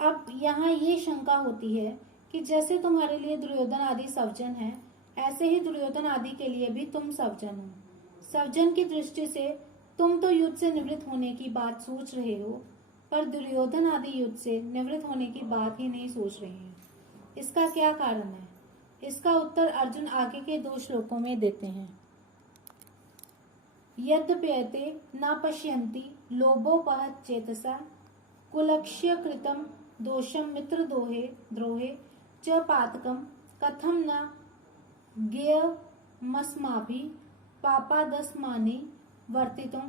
अब यहाँ ये शंका होती है कि जैसे तुम्हारे लिए दुर्योधन आदि सवजन है, ऐसे ही दुर्योधन आदि के लिए भी तुम सवजन हो। सवजन की दृष्टि से तुम तो युद्ध से निवृत्त होने की बात सोच रहे हो, पर दुर्योधन आदि युद्ध से निवृत्त होने की बात ही नहीं सोच रहे हैं। इसका क्या कारण है? इसका उत्तर अर्जुन आगे के 2 श्लोकों में देते हैं। यद्यप्येते न पश्यन्ति लोभोपहत चेतसा कुलक्ष्य कृतं दोषम मित्र द्रोहे च पातकम कथम न ज्ञेयमस्माभिः पापादस्मानि वर्तितुं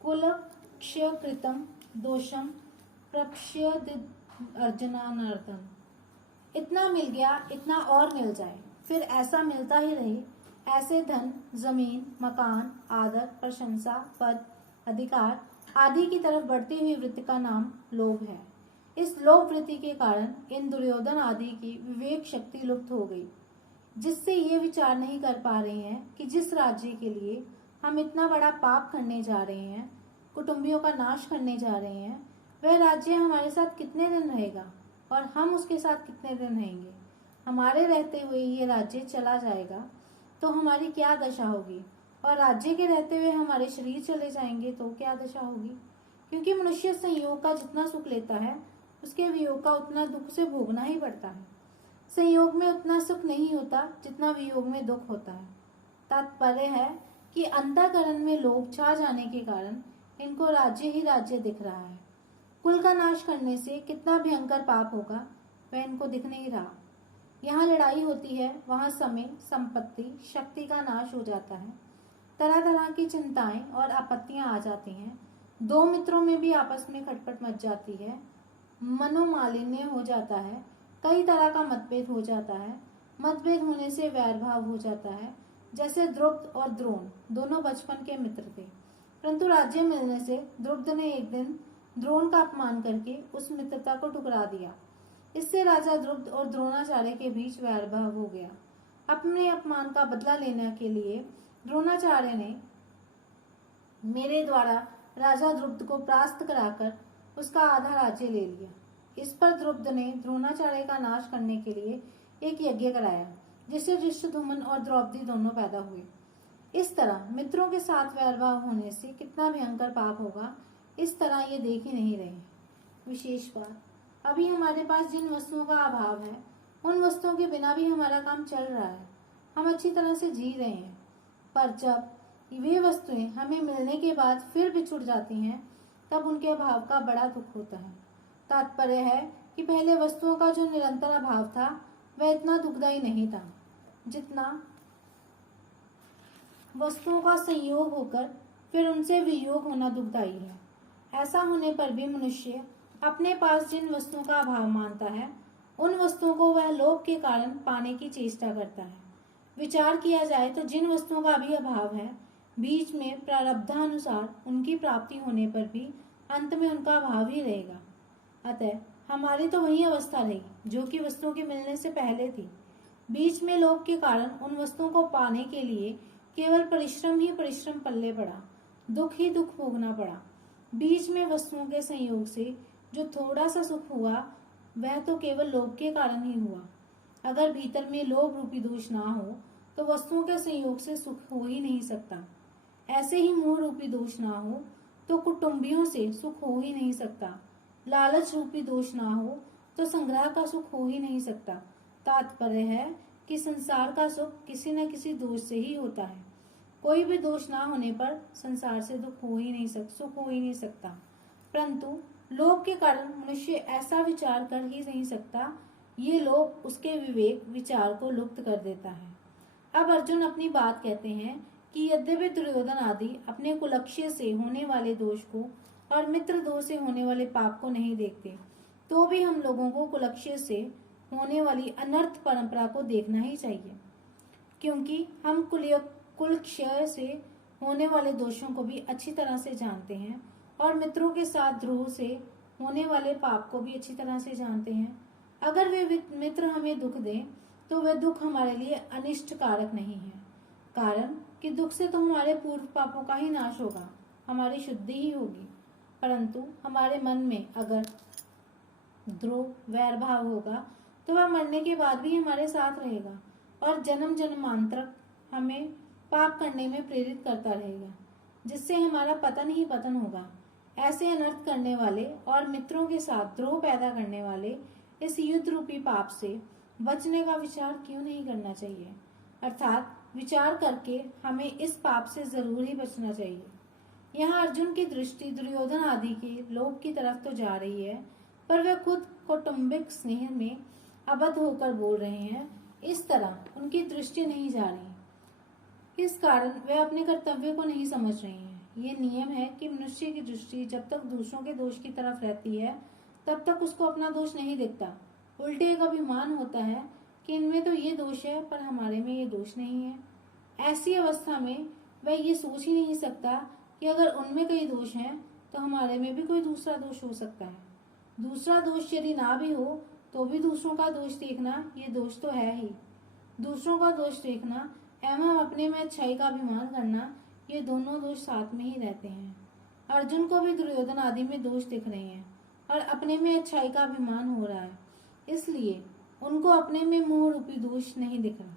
कुलक्ष्य कृतं दोषम प्रप्स्यद् अर्जुनानर्थम। इतना मिल गया, इतना और मिल जाए, फिर ऐसा मिलता ही रहे। ऐसे धन, जमीन, मकान, आदर, प्रशंसा, पद, अधिकार आदि की तरफ बढ़ती हुई वृत्ति का नाम लोभ है। इस लोभ वृत्ति के कारण इन दुर्योधन आदि की विवेक शक्ति लुप्त हो गई, जिससे ये विचार नहीं कर पा रहे हैं कि जिस राज्य के लिए हम इतना बड़ा पाप करने जा रहे हैं, कुटुंबियों का नाश करने जा रहे हैं, वह राज्य हमारे साथ कितने दिन रहेगा और हम उसके साथ कितने दिन रहेंगे। हमारे रहते हुए ये राज्य चला जाएगा तो हमारी क्या दशा होगी, और राज्य के रहते हुए हमारे शरीर चले जाएंगे तो क्या दशा होगी। क्योंकि मनुष्य संयोग का जितना सुख लेता है, उसके वियोग का उतना दुख से भोगना ही पड़ता है। संयोग में उतना सुख नहीं होता जितना वियोग में दुख होता है। तात्पर्य है कि अंतःकरण में लोभ छा जाने के कारण इनको राज्य ही राज्य दिख रहा है। कुल का नाश करने से कितना भयंकर पाप होगा वह इनको दिख नहीं रहा। यहाँ लड़ाई होती है, वहाँ समय, संपत्ति, शक्ति का नाश हो जाता है। तरह तरह की चिंताएं और आपत्तियां आ जाती हैं। 2 मित्रों में भी आपस में खटपट मच जाती है, मनोमालिन्य हो जाता है, कई तरह का मतभेद हो जाता है। मतभेद होने से वैर भाव हो जाता है। जैसे द्रुपद और द्रोण दोनों बचपन के मित्र थे, परंतु राज्य मिलने से द्रुपद ने एक दिन द्रोण का अपमान करके उस मित्रता को टुकरा दिया। इससे राजा द्रुपद और द्रोणाचार्य के बीच वैर भाव हो गया। अपने अपमान का बदला लेने के लिए द्रोणाचार्य ने मेरे द्वारा राजा द्रुपद को परास्त कराकर उसका आधा राज्य ले लिया। इस पर द्रुपद ने द्रोणाचार्य का नाश करने के लिए एक यज्ञ कराया, जिससे धृष्टद्युम्न और द्रौपदी दोनों पैदा हुए। इस तरह मित्रों के साथ वैरभाव होने से कितना भयंकर पाप होगा, इस तरह ये देख ही नहीं रहे। विशेष बात, अभी हमारे पास जिन वस्तुओं का अभाव है, उन वस्तुओं के बिना भी हमारा काम चल रहा है, हम अच्छी तरह से जी रहे हैं। पर जब वे वस्तुएं हमें मिलने के बाद फिर बिछुड़ जाती हैं, तब उनके अभाव का बड़ा दुख होता है। तात्पर्य है कि पहले वस्तुओं का जो निरंतर अभाव था वह इतना दुखदायी नहीं था, जितना वस्तुओं का संयोग होकर फिर उनसे वियोग होना दुखदायी है। ऐसा होने पर भी मनुष्य अपने पास जिन वस्तुओं का अभाव मानता है, उन वस्तुओं को वह लोभ के कारण पाने की चेष्टा करता है। विचार किया जाए तो जिन वस्तुओं का अभी अभाव है, बीच में प्रारब्धानुसार उनकी प्राप्ति होने पर भी अंत में उनका अभाव ही रहेगा। अतः हमारी तो वही अवस्था रही जो कि वस्तुओं के मिलने से पहले थी। बीच में लोभ के कारण उन वस्तुओं को पाने के लिए केवल परिश्रम ही परिश्रम पल्ले पड़ा, दुख ही दुख भोगना पड़ा। बीच में वस्तुओं के संयोग से जो थोड़ा सा सुख हुआ, वह तो केवल लोभ के कारण ही हुआ। अगर भीतर में लोभ रूपी दोष ना हो तो वस्तुओं के संयोग से सुख हो ही नहीं सकता। ऐसे ही मोह रूपी दोष ना हो तो कुटुंबियों से सुख हो ही नहीं सकता। लालच रूपी दोष ना हो तो संग्रह का सुख हो ही नहीं सकता। तात्पर्य है कि संसार का सुख किसी न किसी दोष से ही होता है। कोई भी दोष ना होने पर संसार से सुख हो ही नहीं सकता। परंतु लोभ के कारण मनुष्य ऐसा विचार कर ही नहीं सकता। ये लोभ उसके विवेक विचार को लुप्त कर देता है। अब अर्जुन अपनी बात कहते हैं कि यद्यपि दुर्योधन आदि अपने कुलक्ष्य से होने वाले दोष को और मित्र दोष से होने वाले पाप को नहीं देखते, तो भी हम लोगों को कुलक्ष्य से होने वाली अनर्थ परंपरा को देखना ही चाहिए, क्योंकि हम कुलक्षय से होने वाले दोषों को भी अच्छी तरह से जानते हैं और मित्रों के साथ द्रोह से होने वाले पाप को भी अच्छी तरह से जानते हैं। अगर वे मित्र हमें दुख दें तो वह दुख हमारे लिए अनिष्ट कारक नहीं है, कारण कि दुख से तो हमारे पूर्व पापों का ही नाश होगा, हमारी शुद्धि ही होगी। परंतु हमारे मन में अगर द्रोह वैर भाव होगा तो वह मरने के बाद भी हमारे साथ रहेगा और जन्म जन्मांतरक हमें पाप करने में प्रेरित करता रहेगा, जिससे हमारा पतन ही पतन होगा। ऐसे अनर्थ करने वाले और मित्रों के साथ द्रोह पैदा करने वाले इस युद्ध रूपी पाप से बचने का विचार क्यों नहीं करना चाहिए? अर्थात विचार करके हमें इस पाप से जरूर ही बचना चाहिए। यहाँ अर्जुन की दृष्टि दुर्योधन आदि के लोभ की तरफ तो जा रही है, पर वे खुद कौटुंबिक स्नेह में अबद्ध होकर बोल रहे हैं। इस तरह उनकी दृष्टि नहीं जा रही। इस कारण वे अपने कर्तव्य को नहीं समझ रहे हैं। ये नियम है कि मनुष्य की दृष्टि जब तक दूसरों के दोष की तरफ रहती है तब तक उसको अपना दोष नहीं दिखता। उल्टे एक अभिमान होता है कि इनमें तो ये दोष है पर हमारे में ये दोष नहीं है। ऐसी अवस्था में वह ये सोच ही नहीं सकता कि अगर उनमें कई दोष हैं तो हमारे में भी कोई दूसरा दोष हो सकता है। दूसरा दोष यदि ना भी हो तो भी दूसरों का दोष देखना ये दोष तो है ही। दूसरों का दोष देखना एवं अपने में अच्छाई का अभिमान करना ये दोनों दोष साथ में ही रहते हैं। अर्जुन को भी दुर्योधन आदि में दोष दिख रहे हैं और अपने में अच्छाई का अभिमान हो रहा है, इसलिए उनको अपने में मोह रूपी दोष नहीं दिख रहा।